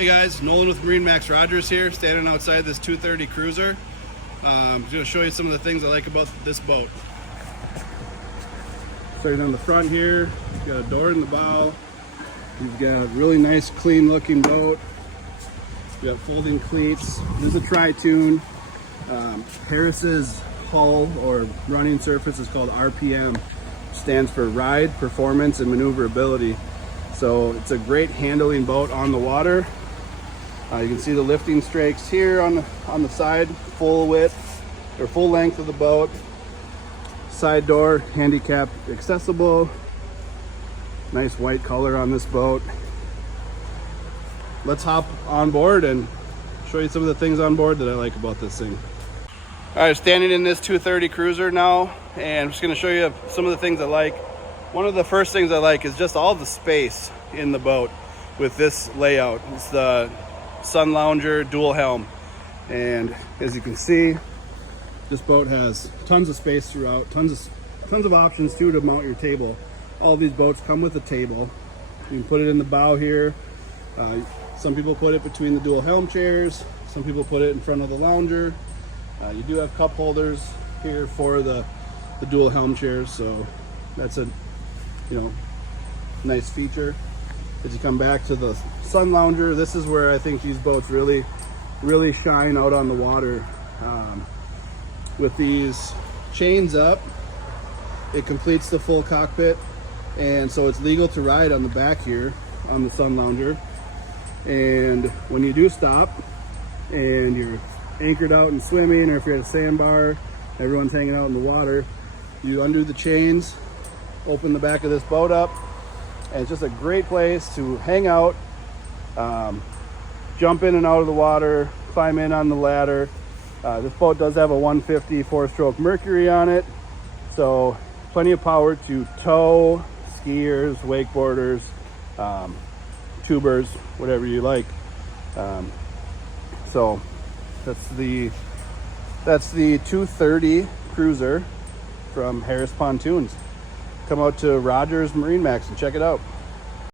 Hey guys, Nolan with MarineMax Rogers here, standing outside this 230 cruiser. I'm going to show you some of the things I like about this boat. Starting on the front here, you've got a door in the bow. You've got a really nice, clean looking boat. You've got folding cleats. This is a tri-tune. Harris's hull or running surface is called RPM. Stands for Ride, Performance, and Maneuverability. So it's a great handling boat on the water. You can see the lifting strakes here on the side, full width or full length of the boat. Side door, handicap accessible. Nice white color on this boat. Let's hop on board and show you some of the things on board that I like about this thing. All right, standing in this 230 cruiser now, and I'm just going to show you some of the things I like. One of the first things I like is just all the space in the boat with this layout. It's the Sun Lounger dual helm, and as you can see, this boat has tons of space throughout, tons of options too to mount your table. All of these boats come with a table. You can put it in the bow here. Some people put it between the dual helm chairs. Some people put it in front of the lounger. You do have cup holders here for the dual helm chairs, so that's a nice feature. As you come back to the Sun Lounger, this is where I think these boats really shine out on the water. With these chains up, it completes the full cockpit, and so it's legal to ride on the back here on the Sun Lounger. And when you do stop and you're anchored out and swimming, or if you're at a sandbar, everyone's hanging out in the water, you undo the chains, open the back of this boat up, and it's just a great place to hang out, jump in and out of the water, climb in on the ladder. This boat does have a 150 4-stroke Mercury on it, so plenty of power to tow skiers, wakeboarders, tubers, whatever you like. So that's the 230 cruiser from Harris Pontoons. Come out to Rogers MarineMax and check it out.